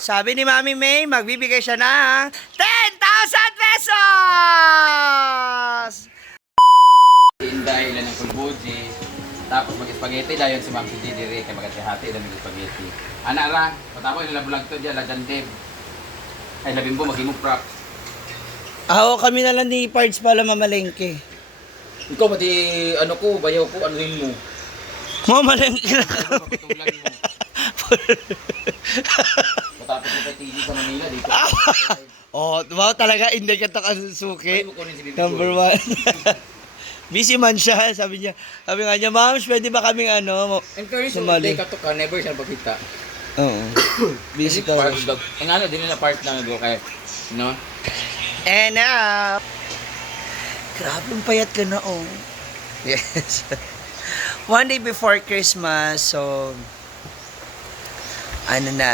Sabi ni Mami May, magbibigay siya ng 10,000 pesos! Inday ilan ng pulbuji. Tapos mag-spaghetti dayon si Ma'am si Didiri kay magati-hati ilan ng spaghetti. Anak ra, patapos ilang bulag to diyan la dandem. Ay labing po magimo props. Ako, kami na lang ni Pards pala mamalengke. Ikaw mati ano ko, bayaw ko, ano rin mo. Mamalengke na kami. Patunglan mo. Matapos mo kay TV sa Manila dito. Oh, wow, talaga, hindi ka to kasusuki. Ay, mo kunin si Bibi Number Joy. 1. Busy man siya, sabi nga niya, Ma'am, pwede ba kaming And curry so sumali? day ka to ka, never siya pagkita. Oo. Busy ka. Part of ang ano, din na part na go kay, no? And now, grabe ang payat ka na, oh. Yes. One day before Christmas, so, ano na,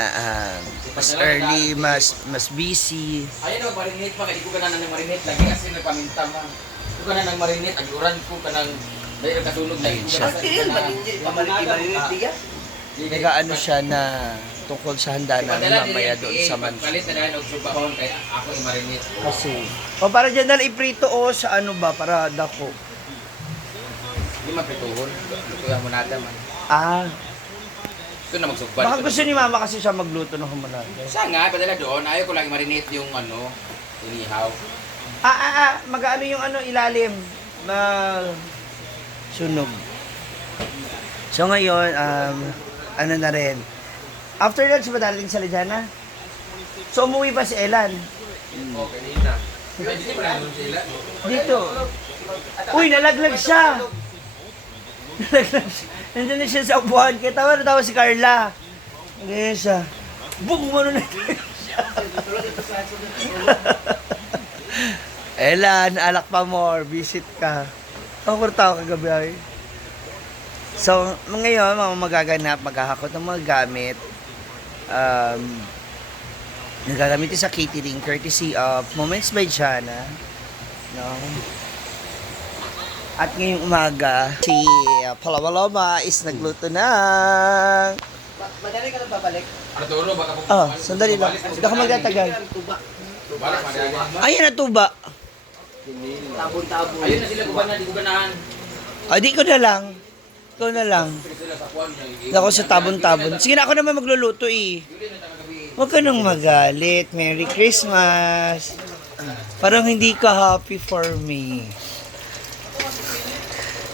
mas early, mas busy. Ayun na, marinate pa, hindi ko ka na nang marinate lagi kasi may paminta mo. Hindi ko na nang marinate, aguran ko ka nang dahil kasunog na ito. Nag-ano siya na tungkol sa handa namin mamaya doon sa mansion. Palit na dahil og subahon kay ako i-marinate. Kasi, o para dyan na iprito o sa ano ba, para dako. Hindi mapituhon. Ito yung munada man. Ah, Ito na magsugban. baka gusto ni mama kasi siya magluto ng humanada. Siya nga, padala doon. Ayaw ko lang i-marinate yung ano, inihaw. Mag-ano yung ano, ilalim na sunog. So ngayon, ano na rin. After lunch ba darating sa Lejana? So umuwi pa si Elan. Okay, na. Ay, hindi mo na doon sila. Dito. Uy, nalaglag siya. Nalaglag siya. Nandun na siya sa upuan. Kaya tawa na tawa si Carla. Ganyan siya. Boom! Ano na siya. Elan, alak pa more. Visit ka. Ako kurta ako kagabi ay. So, ngayon, magaganap, maghahakot ng mga gamit. Nagagamit sa catering courtesy of Moments by Jana. No? At ngayong umaga, si Palawaloma is nagluto ng... Madali ka na babalik. Arturo, baka po. Oh, sandali lang. Hindi ako magtatagal. Balik, madali. Ayun na tuba. Tabon-tabon. Ayun na sila, guban na, di gubanahan. O, di ko na lang. Ikaw na lang. Sila sa kuwan. Ako sa tabon-tabon. Sige na, ako naman magluluto eh. Huwag ka nang magalit. Merry Christmas. Parang hindi ka happy for me.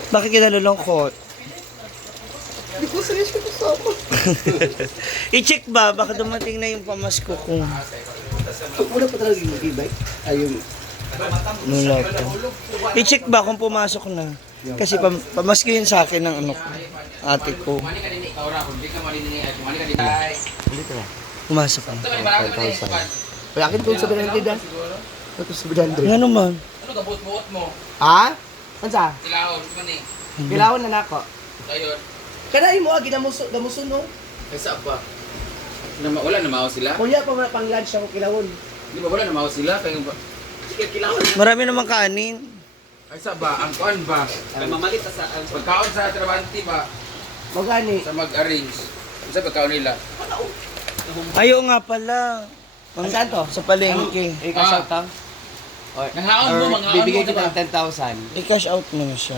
Bakit ka nalulungkot? Hindi ko seryoso kasama. I-check ba? Baka dumating na yung pamasko ko. Wala pa talaga yung e-bike. Ayun. Wala pa. I-check ba kung pumasok na? Kasi pamasko yun sa akin ng ano ko, ate ko. Mani ka din ikaw ra, kung di ka marinate, mani ka din. Ay, Pumasok na. ito ka di ba ako din? Palakit ko sa Bernardo. Ito sa Bernardo. Nga naman. Ano ka buot-buot mo? Ha? Ano sa? Silahon, man eh. Kailangan na nako. Ayun. Kanain mo, ginamuso no? Ay, saan ba? Wala na mao sila? Kuya pa pang lunch ako kilawon. Di ba wala na mao sila? Kaya ba? Kilawon. Marami namang kanin. Ay, saan ba? Ang kuan ba? Mamalit sa Pagkaon sa Travanti ba? Magani. Sa mag-arrange. Ano sa pagkaon nila? Ayaw nga pala. Saan to? Sa palengke. Cash out ha? Nanghaon mo, Or manghaon bibigay mo, kita diba? ng 10,000. I-cash out mo na siya.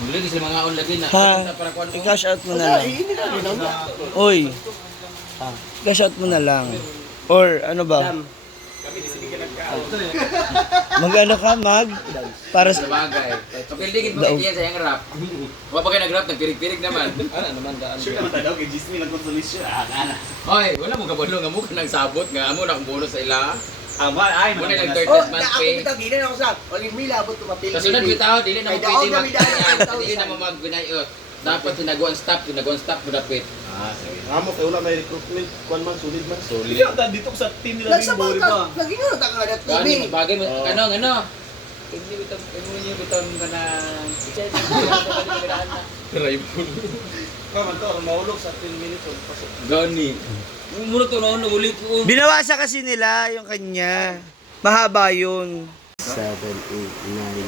Muli sila manghaon lagi na. Ha? Para kuan mo. I-cash out mo na Wala, lang. hindi na rin ako. Uy. I-cash out mo na lang. Or ano ba? Dam. Mag-ano ka? Para Sa sa... bagay. Kapildigin mo kaya sa yung rap. Wala pa kayo nag-rap, nagpirig-pirig naman. Ano naman daan? Sure naman tayo kay Gismi ng consolation. Hoy, wala mo kabalo nga mo ka nang sabot nga amo na kung bonus sa ila. Ay, Muna lang third. 30th Oh, month ako pay. bitaw ginan ako sa. Wag mi labot ko mapili. Kasunod yung tao, dili na mo Ay, pwede daog na may daan, mag dili na mo mag-binayot. Dapat tinaguan stop mo dapat. Ah, sige. Amo kay wala may recruitment, kuan man solid man. Solid. Solid. Hindi dito ko sa team nila Nasa Bimbo bangka, ba. lagi nga ta ka dat Gani TV. bagay mo Oh. ano. Hindi bitan ka na. Try mo. Kaman to, mahulog sa 10 minutes o pasok. Gani. Muna to na ulit ko. Binawasa kasi nila yung kanya. Mahaba yun. 7, 8, 9,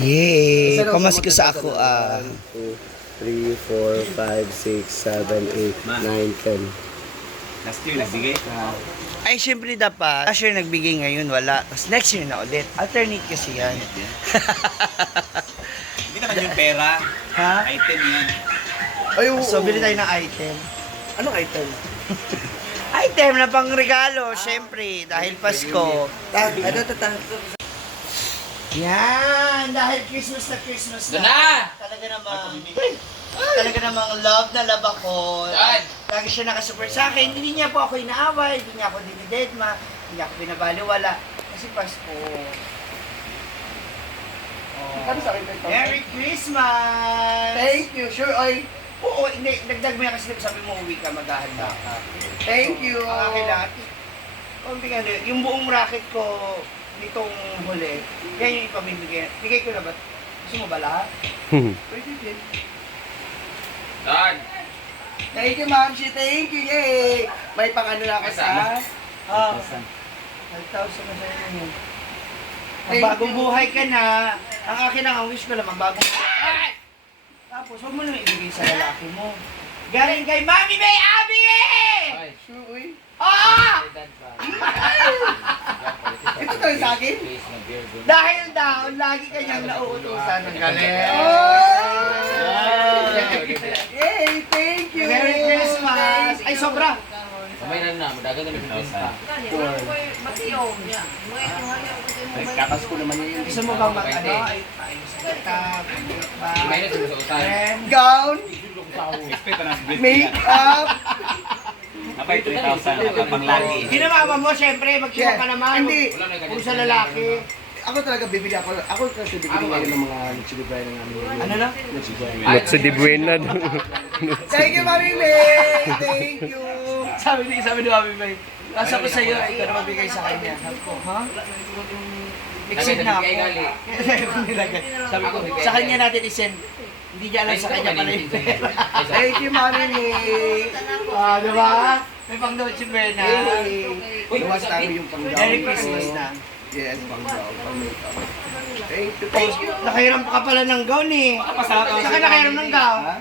10. Yay! Pamasko sa ako ah. 2, 3, 4, 5, 6, 7, 8, 9, 10. Last year, nagbigay ka. Ay, syempre dapat. Last year nagbigay ngayon, wala. Tapos next year na ulit. Alternate kasi yan. Hindi naman yung pera. Ha? Item yan. Ay, oo. So, bili tayo ng item. Anong item? Item na pang regalo, syempre, dahil Pasko. Yan, dahil Christmas na Christmas Doon na! Talaga namang love na love ako. Yan! Lagi siya nakasupport sa akin. Hindi niya po ako inaaway, hindi niya ako dinidedma, hindi niya ako binabaliwala. Kasi Pasko. Ano sa akin? Merry Christmas! Thank you. Sure, ay. Oo, hindi. Dagdag mo yan kasi sabi mo uwi ka, maghahanda ka. Thank you. Ang akin lahat. Yung buong racket ko nitong huli, yan yung ipamibigay. Bigay ko na ba? Gusto mo ba lahat? Pwede din. Doon! Thank you, Ma'am Shi. Thank you. Yay! May pang ano na ako sa... Ah, 5,000 na sa'yo mo. Thank Bagong you. buhay ka na. Ang akin ang wish ko naman, bagong buhay. Tapos, huwag mo naman ibigay sa lalaki mo. Galing kay Mami May Abi! Ay, Sure, uy. Oo! Ito to sa akin? Dahil daw, lagi kanyang nauutusan ng galing. Yay! Thank you! Merry Christmas! Ay, sobra! Kamay na, madagan na may pinta. Kakas ko naman yun. Gusto mo bang mag-ano? Ay, ayos ka. Kamay na sa utay. Gown, Expect na split. makeup. Napay 3,000. Kapang lagi. Ginamama mo, syempre, magsiwa ka naman. Hindi. Wala na Kung sa lalaki. Ako talaga bibili ako. Ako kasi bibili ngayon ng mga nagsilibay ng aming Ano na? Matsu di buena. Thank you, Mami May! Thank you! Sabi ni Mami May, nasa ko sa'yo, ikaw na magbigay sa kanya. Sabi ko, ha? Exit na ako. Sabi ko nilagay. Sabi ko, sa kanya natin isend. Hindi niya alam sa kanya pala yung pera. Thank you, Mami May! Ah, diba? May pang-note si Berna. Yay! Lumas tayo yung pang-gown. Merry Christmas na. Yes, pang-gown, pang-makeup. Thank you, thank you! Nakahiram ka pala ng gown eh. Saan ka nakahiram ng gown? Ha?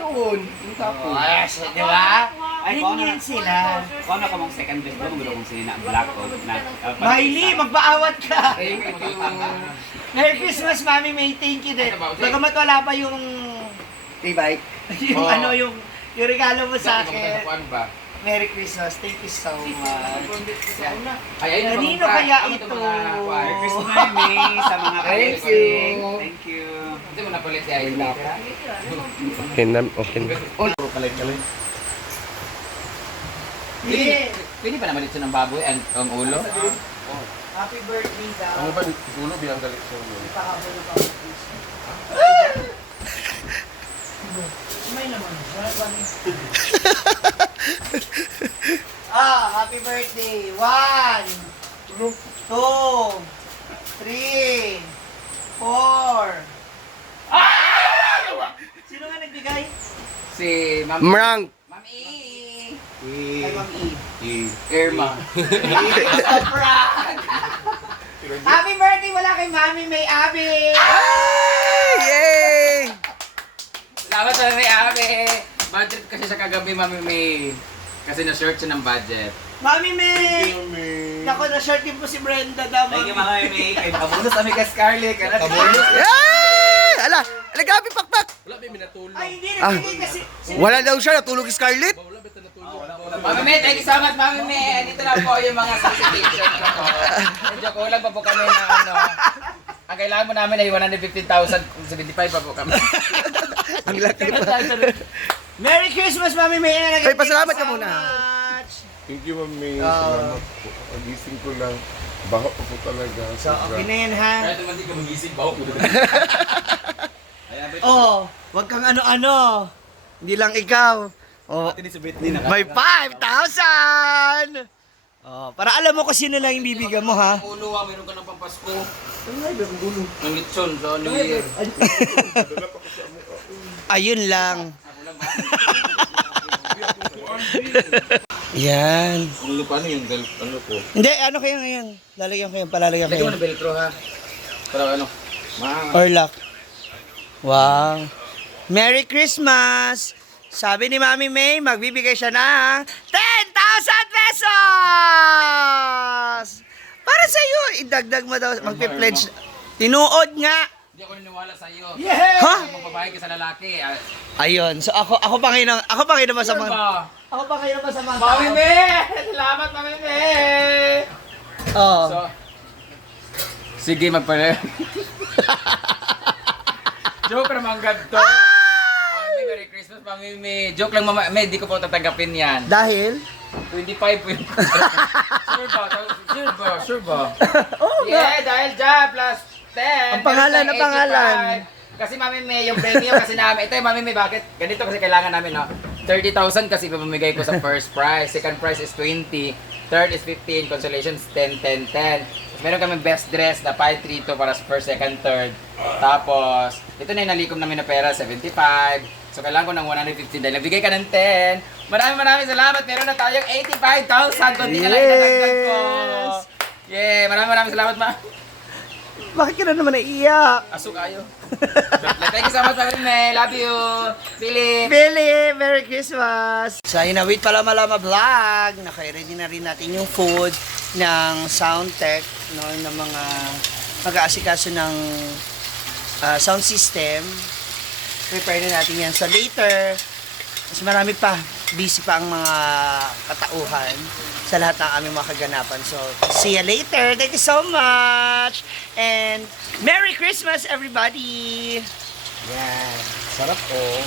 Doon, yung tapo. Yes, di ba? Ay, kung ano Ganyan sila. Kung ano ka mong second best mo, gusto kong sina black o na. Miley, magpaawat ka. Thank you! Merry Christmas, Mami May. Thank you din. Bagamat wala pa yung T-bike. yung Oh. ano yung regalo mo sa akin. Kuan ba? Merry Christmas. Thank you so much. Yan. Ay, ayun, Kanino mga- kaya ano ito? to, mga kuwan? Merry Christmas, Mami, sa mga Thank kalising. you. Thank you. Hindi mo napalit si Aileen. Okay na, okay na. Yeah. Pwede ba naman ito ng baboy ang ulo? Happy birthday daw. Ang ba dulo biyang galit sa ulo? Ipakabulo pa ako. May naman. Wala pa ni. Happy birthday. 1, 2, 3, 4. Sino nga nagbigay? Si Ma'am Mrang! Mami! Kay Ma'am E. Irma. Happy birthday wala kay Mami May Abi. Yay! Salamat sa ni Ate. Budget kasi sa kagabi, Mami May. Kasi na-search siya ng budget. Mami May. Nako na short din po si Brenda daw. Thank you, Mami. mga May. Kay Pabulus, kami ka Scarlett. Pabulus. Yay! Ala! Ala, grabe, pakpak! Ay hindi nagbigay kasi. Wala daw siya, natulog si Scarlett. Mami May, thank you so much, Mami May. Dito na po yung mga solicitation ko. Medyo kulang pa po kami na ano. Ang kailangan mo namin ay 115,000, 75 pa po kami. Ang laki pa. Merry Christmas Mami May. Ay, pasalamat ka muna. Thank you, Mami. Salamat po. Pagising ko lang. Baho pa po talaga. So okay na yan ha. Kahit naman di ka magising, baho ko. Oh, wag kang ano-ano. Hindi lang ikaw. Oh, may 5,000! Oh, para alam mo kung sino lang yung bibigyan mo ha. Ulo, meron ka ng pampasko. Ng litson sa New Year. Ayun lang. Yan. Ulo, paano yung ano ko? Hindi, ano kayo ngayon? Lalagyan ko yun, palalagyan ko Lagyan mo yun. ng velcro ha. Para ano? Or lock. Wow. Merry Christmas! Sabi ni Mami May, magbibigay siya ng 10,000 pesos! Para sa iyo, idagdag mo daw, magpi-pledge. Tinuod nga. Hindi ako niniwala sa iyo. Ha? Kung babae ka sa lalaki. Ayun, so ako pa ngayon masama. Ba? Ako pa ngayon masama. Mami May! Salamat, Mami May! Oh. So, sige, magpala. Joke naman ganito. Mami May, Merry Christmas, Mami May. Joke lang, Mama May, di ko po tatanggapin yan. Dahil? 25 po yun. Sure ba? Sure ba? Sure ba? Oh, Yeah, dahil dyan, plus 10. Ang pangalan, plus ang pangalan. 85. Kasi Mami May, yung premium kasi namin. Ito yung Mami May, bakit? Ganito kasi kailangan namin, no? 30,000 kasi pamamigay ko sa first prize. Second prize is 20. Third is 15. Consolation is 10, 10, 10. Tapos meron kami best dress na 532 para sa first, second, third. Tapos, ito na yung nalikom namin na pera, 75. So, kailangan ko ng 150 dahil nabigay ka ng 10. Maraming salamat. Meron na tayong 85,000. Kunti na lang inadagdag ko. Yeah, maraming salamat, ma. Bakit ka na naman naiiyak? Asok ayo. Thank you so much, Mami May. Love you. Philip. Billy, Merry Christmas! Sa Hinawit Pala Malama Vlog, naka-ready na rin natin yung food ng sound tech, no, ng mga mag-aasikaso ng sound system. Prepare na natin yan. So later, mas marami pa, busy pa ang mga katauhan sa lahat ng aming mga kaganapan. So, see you later. Thank you so much! And Merry Christmas, everybody! Yan. Sarap oh.